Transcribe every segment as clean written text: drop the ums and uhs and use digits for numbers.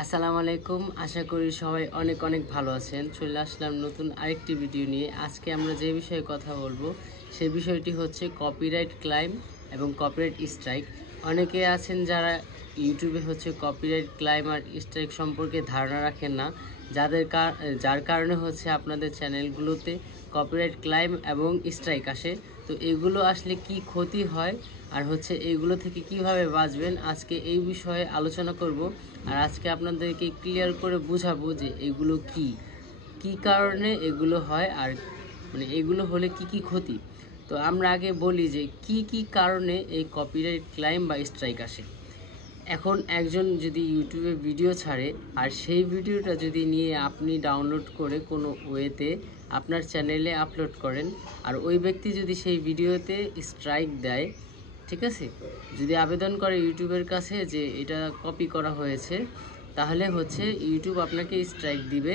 আসসালামু আলাইকুম। আশা করি সবাই অনেক অনেক ভালো আছেন। চলে আসলাম নতুন আরেকটি ভিডিও নিয়ে। আজকে আমরা যে বিষয়ে কথা বলবো সেই বিষয়টি হচ্ছে কপিরাইট ক্লাইম এবং কপিরাইট স্ট্রাইক। অনেকে আছেন যারা ইউটিউবে হচ্ছে কপিরাইট ক্লাইম আর স্ট্রাইক সম্পর্কে ধারণা রাখেন না, যার কারণে হচ্ছে আপনাদের চ্যানেলগুলোতে কপিরাইট ক্লাইম এবং স্ট্রাইক আসে। তো এগুলো আসলে কি ক্ষতি হয় আর হচ্ছে এইগুলো থেকে কিভাবে বাঁচবেন, আজকে এই বিষয়ে আলোচনা করব। আর আজকে আপনাদেরকে ক্লিয়ার করে বুঝাবো যে এগুলো কি কারণে এগুলো হয় আর এগুলো হলে কি ক্ষতি। তো আমরা আগে বলি যে কি কারণে এই কপিরাইট ক্লাইম বা স্ট্রাইক আসে। এখন একজন যদি ইউটিউবে ভিডিও ছাড়ে আর সেই ভিডিওটা যদি নিয়ে আপনি ডাউনলোড করে কোনো ওয়েতে আপনার চ্যানেলে আপলোড করেন, আর ওই ব্যক্তি যদি সেই ভিডিওতে স্ট্রাইক দেয়, ঠিক আছে, যদি আবেদন করে ইউটিউবের কাছে যে এটা কপি করা হয়েছে, তাহলে হচ্ছে ইউটিউব আপনাকে স্ট্রাইক দিবে।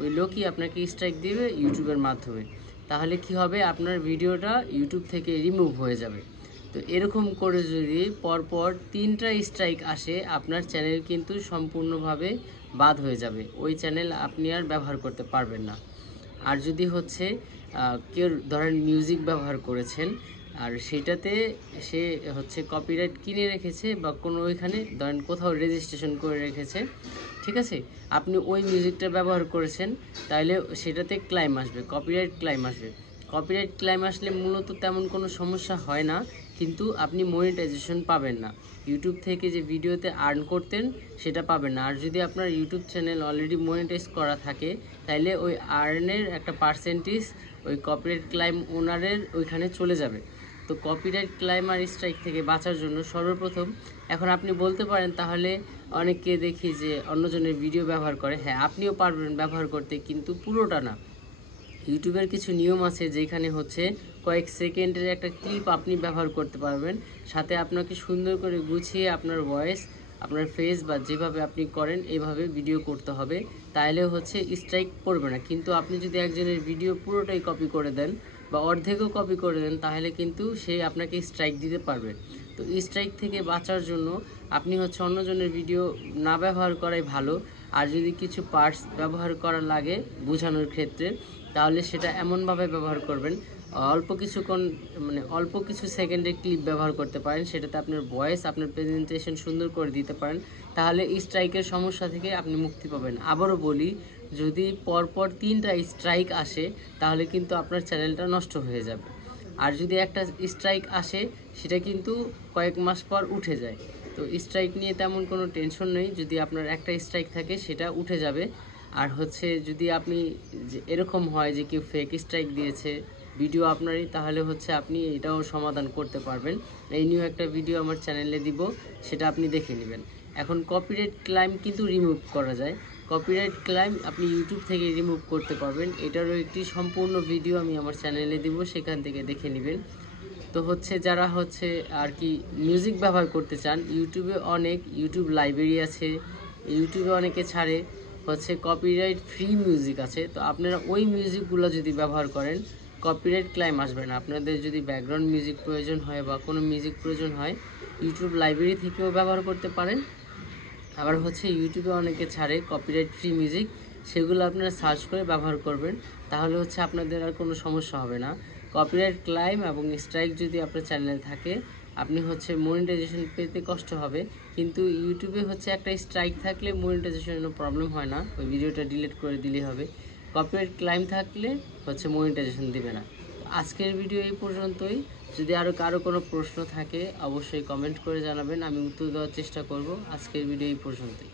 ওই লোকই আপনাকে স্ট্রাইক দিবে ইউটিউবের মাধ্যমে। তাহলে কি হবে, আপনার ভিডিওটা ইউটিউব থেকে রিমুভ হয়ে যাবে। তো এরকম করে যদি পরপর 3টা স্ট্রাইক আসে, আপনার চ্যানেল কিন্তু সম্পূর্ণভাবে বাদ হয়ে যাবে। ওই চ্যানেল আপনি আর ব্যবহার করতে পারবেন না। আর যদি হচ্ছে কেউ ধরেন মিউজিক ব্যবহার করেছেন আর সেটাতে সে হচ্ছে কপিরাইট কিনে রেখেছে বা কোনো ওইখানে ধরেন কোথাও রেজিস্ট্রেশন করে রেখেছে, ঠিক আছে, আপনি ওই মিউজিকটা ব্যবহার করেছেন, তাহলে সেটাতে ক্লাইম আসবে, কপিরাইট ক্লাইম আসবে। কপিরাইট ক্লাইম আসলে মূলত তেমন কোনো সমস্যা হয় না, কিন্তু আপনি মনিটাইজেশন পাবেন না। ইউটিউব থেকে যে ভিডিওতে আর্ন করতেন সেটা পাবেন না। আর যদি আপনার ইউটিউব চ্যানেল অলরেডি মনিটাইজ করা থাকে, তাইলে ওই আর্নের একটা পার্সেন্টেজ ওই কপিরাইট ক্লাইম ওনারের ওইখানে চলে যাবে। তো কপিরাইট ক্লাইম আর স্ট্রাইক থেকে বাঁচার জন্য সর্বপ্রথম, এখন আপনি বলতে পারেন তাহলে অনেককে দেখি যে অন্যজনের ভিডিও ব্যবহার করে। হ্যাঁ, আপনিও পারবেন ব্যবহার করতে, কিন্তু পুরোটা না। ইউটিউবের কিছু নিয়ম আছে যেখানে হচ্ছে কয়েক সেকেন্ডের একটা ক্লিপ আপনি ব্যবহার করতে পারবেন, সাথে আপনাকে সুন্দর করে গুছিয়ে আপনার ভয়েস, আপনার ফেস বা যেভাবে আপনি করেন এইভাবে ভিডিও করতে হবে, তাহলে হচ্ছে স্ট্রাইক পড়বে না। কিন্তু আপনি যদি একজনের ভিডিও পুরোটাই কপি করে দেন বা অর্ধেকও কপি করে দেন, তাহলে কিন্তু সে আপনাকে স্ট্রাইক দিতে পারবে। তো স্ট্রাইক থেকে বাঁচার জন্য আপনি হচ্ছে অন্যজনের ভিডিও না ব্যবহার করাই ভালো। আর যদি কিছু পার্টস ব্যবহার করা লাগে বোঝানোর ক্ষেত্রে, তাহলে সেটা এমনভাবে ব্যবহার করবেন, অল্প কিছু সেকেন্ডের ক্লিপ ব্যবহার করতে পারেন, সেটাতে আপনার ভয়েস, আপনার প্রেজেন্টেশন সুন্দর করে দিতে পারেন, তাহলে স্ট্রাইকের সমস্যা থেকে আপনি মুক্তি পাবেন। আবারও বলি, যদি পরপর 3টা স্ট্রাইক আসে, তাহলে কিন্তু আপনার চ্যানেলটা নষ্ট হয়ে যাবে। আর যদি একটা স্ট্রাইক আসে, সেটা কিন্তু কয়েক মাস পর উঠে যায়। তো স্ট্রাইক নিয়ে তেমন কোনো টেনশন নেই, যদি আপনার একটা স্ট্রাইক থাকে সেটা উঠে যাবে। আর হচ্ছে যদি আপনি এরকম হয় যে কেউ ফেক স্ট্রাইক দিয়েছে ভিডিও আপনারই, তাহলে হচ্ছে আপনি এটাও সমাধান করতে পারবেন। এই নিয়েও একটা ভিডিও আমার চ্যানেলে দিব, সেটা আপনি দেখে নেবেন। এখন কপিরাইট ক্লাইম কিন্তু রিমুভ করা যায়। কপিরাইট ক্লাইম আপনি ইউটিউব থেকে রিমুভ করতে পারবেন, এটারও একটি সম্পূর্ণ ভিডিও আমি আমার চ্যানেলে দিব, সেখান থেকে দেখে নেবেন। তো হচ্ছে যারা হচ্ছে আর কি মিউজিক ব্যবহার করতে চান, ইউটিউবে অনেক ইউটিউব লাইব্রেরি আছে, ইউটিউবে অনেকে ছাড়ে হচ্ছে কপিরাইট ফ্রি মিউজিক আছে। তো আপনারা ওই মিউজিকগুলো যদি ব্যবহার করেন, কপিরাইট ক্লাইম আসবে না। আপনাদের যদি ব্যাকগ্রাউন্ড মিউজিক প্রয়োজন হয় বা কোনো মিউজিক প্রয়োজন হয়, ইউটিউব লাইব্রেরি থেকেও ব্যবহার করতে পারেন। আবার হচ্ছে ইউটিউবে অনেকে ছাড়ে কপিরাইট ফ্রি মিউজিক, সেগুলো আপনারা সার্চ করে ব্যবহার করবেন, তাহলে হচ্ছে আপনাদের আর কোনো সমস্যা হবে না। কপিরাইট ক্লাইম এবং স্ট্রাইক যদি আপনার চ্যানেলে থাকে, আপনি হচ্ছে মনিটাইজেশন পেতে কষ্ট হবে। কিন্তু ইউটিউবে হচ্ছে একটা স্ট্রাইক থাকলে মনিটাইজেশনের প্রবলেম হয় না, ওই ভিডিওটা ডিলিট করে দিলেই হবে। কপিরাইট ক্লাইম থাকলে হচ্ছে মনিটাইজেশন দিবে না। আজকের ভিডিও এই পর্যন্তই। যদি আরও কারো কোনো প্রশ্ন থাকে অবশ্যই কমেন্ট করে জানাবেন, আমি উত্তর দেওয়ার চেষ্টা করব। আজকের ভিডিও এই পর্যন্তই।